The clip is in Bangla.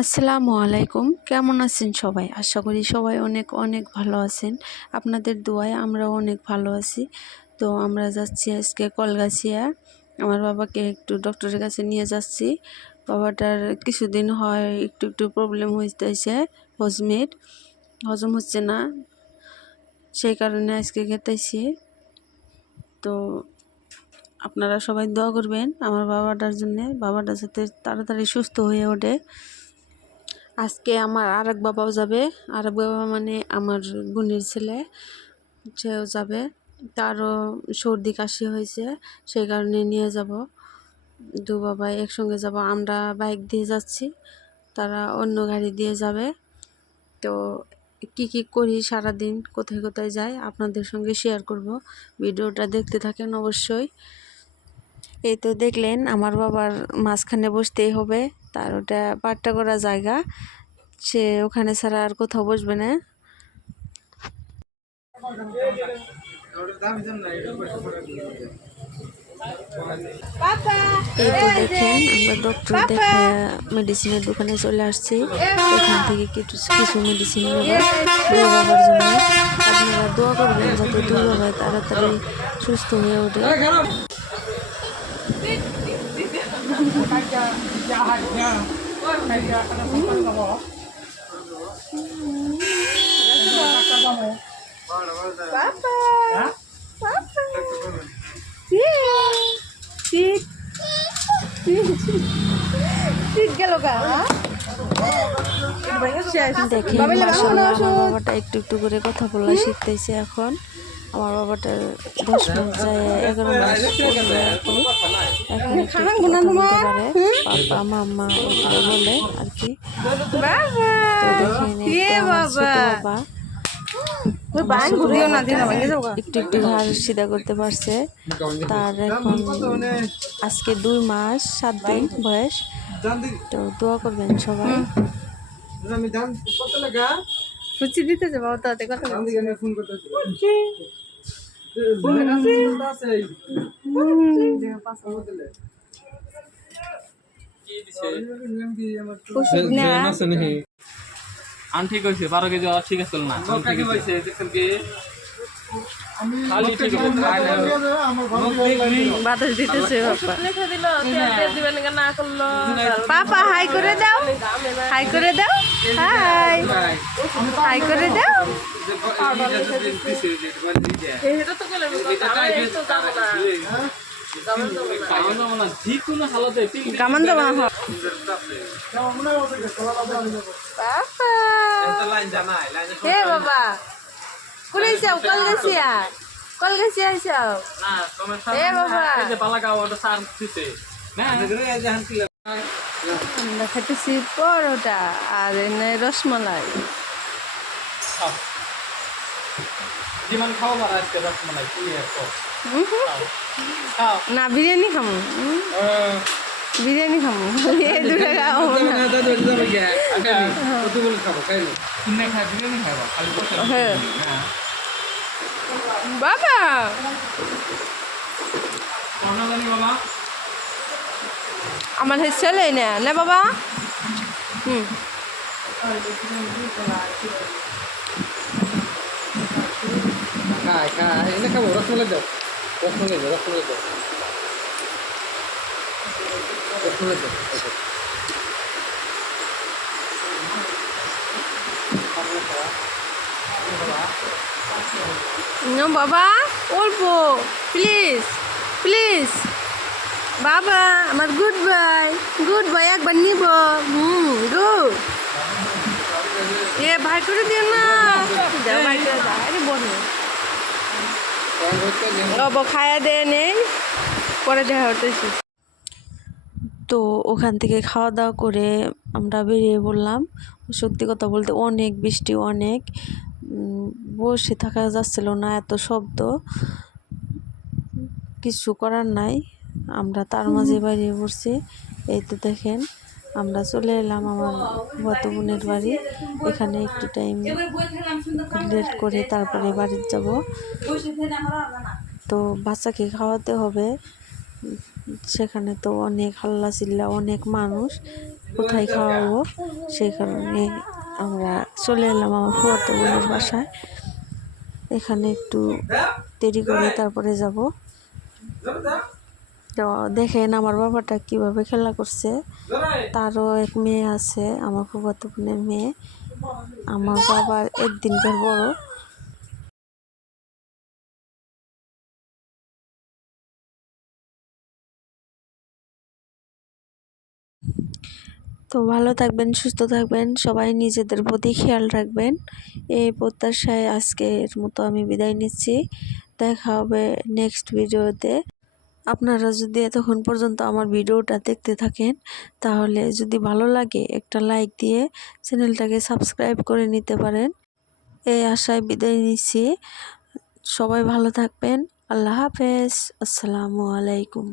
আসসালামু আলাইকুম। কেমন আছেন সবাই? আশা করি সবাই অনেক অনেক ভালো আছেন। আপনাদের দোয়ায় আমরাও অনেক ভালো আছি। তো আমরা যাচ্ছি আজকে কলগাছিয়া। আমার বাবাকে একটু ডক্টরের কাছে নিয়ে যাচ্ছি। বাবাটার কিছুদিন হয় একটু একটু প্রবলেম হইতেছে, হজমের। হজম হচ্ছে না। সেই কারণে আজকে খেতেছি। তো আপনারা সবাই দোয়া করবেন। আমার বাবাটার জন্যে। বাবাটা যাতে তাড়াতাড়ি সুস্থ হয়ে ওঠে। আজকে আমার আরেক বাবাও যাবে। আরেক বাবা মানে আমার বোনের ছেলে, সেও যাবে। তারও সর্দি কাশি হয়েছে, সেই কারণে নিয়ে যাব। দু বাবাই একসঙ্গে যাব। আমরা বাইক দিয়ে যাচ্ছি, তারা অন্য গাড়ি দিয়ে যাবে। তো কি কি করি সারাদিন, কোথায় কোথায় যাই আপনাদের সঙ্গে শেয়ার করব। ভিডিওটা দেখতে থাকেন অবশ্যই। এই তো দেখলেন, আমার বাবার মাঝখানে বসতেই হবে। তার ওটা পাট্টা করা জায়গা। সে ওখানে ছাড়া আর কোথাও বসবে না। এই তো দেখেন আমরা ডক্টর দেখে মেডিসিনের দোকানে চলে আসছি। এখান থেকে কিছু কিছু মেডিসিন নেব। দুই বাবার জন্য। আপনারা দোয়া করবেন যাতে দুই বাবা তাড়াতাড়ি সুস্থ হয়ে ওঠে। দেখেন মাশাআল্লাহ আমার বাবাটা একটু একটু করে কথা বলা শিখতেছে এখন। আমার বাবাটা দশ যায়, এগারো মাস বলতে পারে। পাপা মাম্মা বলে আর কি। বাবা একটু একটু ঘাড় সিধা করতে পারছে। তার এখন আজকে দুই মাস সাত দিন বয়স। তো দোয়া করবেন সবাই। আমি দাম কত লাগা ফুচি দিতে যাব তাতে কথা আন্টি কইছে বারো কেজি আর ঠিক আছে না কাকে বলছে দেখছেন কি বাতাস দিতেছে পাপা হাই করে দাও। হাই করে দাও। হাই হাই করে দাও যে কোনো হালতে ঠিক কামান দেওয়া হ বাবা কোনে যাও কল গেছি কল গেছি আইসাও না বাবা। আমরা খেতেছি পরোটা আর এনে রসমালাই। খাও। না বিরিয়ানি খামু। বিরিয়ানি খামু। এই দুটো খাব? বিরিয়ানি খাইবা খালি বসে হ্যাঁ। হ্যাঁ। বাবা! বাবা। আমার সেই ছেলে না। না বাবা। হুম। খায় খায় এনে খাব রসমালাই দাও। রসমালাই দাও রসমালাই দাও। রসমালাই দাও বাবা অল্প প্লিজ প্লিজ। বাবা, আমার গুড বাই গুড বাই একবার নিব। হুম গুড এ, ভাই করে দিও না। অব খায়া দে, নেই। পরে দেখা হতেছি তো ওখান থেকে খাওয়া দাওয়া করে আমরা বেরিয়ে পড়লাম। সত্যি কথা বলতে অনেক বৃষ্টি, অনেক। বসে থাকা যাচ্ছিল না এত শব্দ। কিছু করার নাই। আমরা তার মাঝে বাইরে পড়ছি। এই তো দেখেন, আমরা চলে এলাম আমার গত বোনের বাড়ি। এখানে একটু টাইম লেট করে তারপরে বাড়ির যাব। তো বাচ্চাকে খাওয়াতে হবে। সেখানে তো অনেক হাল্লা চিল্লা অনেক মানুষ। কোথায় খাওয়াবো? সেই কারণে আমরা চলে এলাম আমার ফুয়াতো বোনের বাসায়। এখানে একটু দেরি করে তারপরে যাব। তো দেখেন আমার বাবাটা কীভাবে খেলা করছে। তারও এক মেয়ে আছে, আমার ফুফাতো মেয়ে। আমার বাবার একদিনকার বড়। তো ভালো থাকবেন, সুস্থ থাকবেন, সবাই নিজেদের প্রতি খেয়াল রাখবেন। এই প্রত্যাশায় আজকের মতো আমি বিদায় নিচ্ছি। দেখা হবে নেক্সট ভিডিওতে আপনারা যদি এতক্ষণ পর্যন্ত আমার ভিডিওটা দেখতে থাকেন, তাহলে যদি ভালো লাগে একটা লাইক দিয়ে চ্যানেলটাকে সাবস্ক্রাইব করে নিতে পারেন। এই আশায় বিদায় নিচ্ছি। সবাই ভালো থাকবেন। আল্লাহ হাফেজ। আসসালামু আলাইকুম।